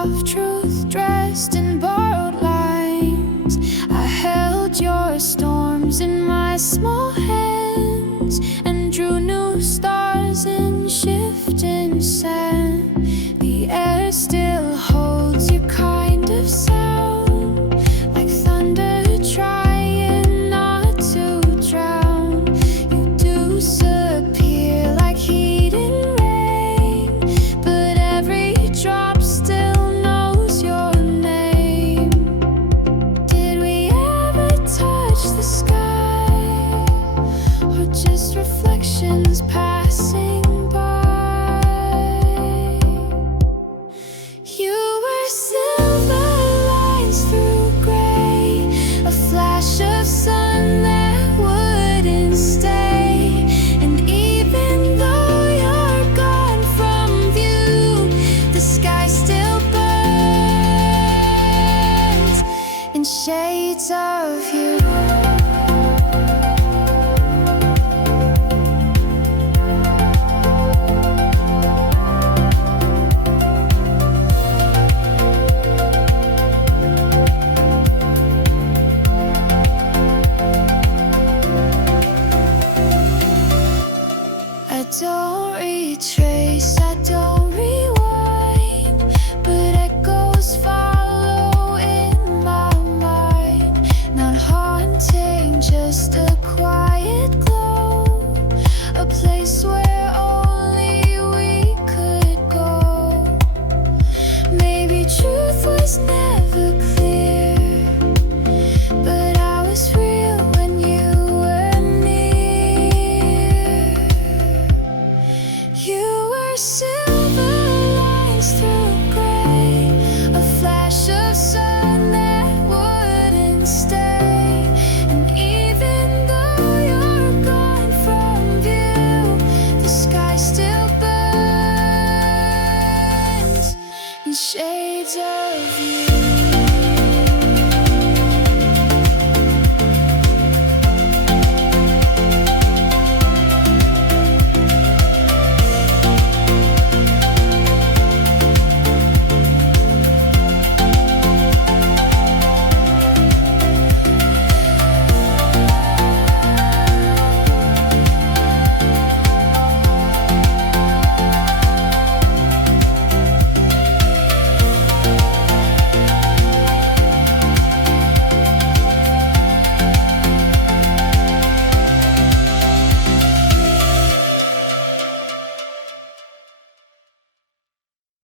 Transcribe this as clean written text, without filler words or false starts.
of truth dressed in borrowed lines. I held your storms in my small hands and drew new stars in shifting sand. The air still holds your kind of sound, like thunder trying not to drown. You disappear like heat and rain, but every drop still knows your name. Did we ever touch the sky, or just reflections passing by? You were silver lines through gray, a flash of sun that wouldn't stay. And even though you're gone from view, the sky still burns in shades of you. I don't retrace, I don't rewind, but echoes follow in my mind. Not haunting, just a quiet glow, a place where only we could go. Maybe truth was never clear, but I was real when you were near. You were silver lines through gray, a flash of sun that wouldn't stay. And even though you're gone from view, the sky still burns in shades of you.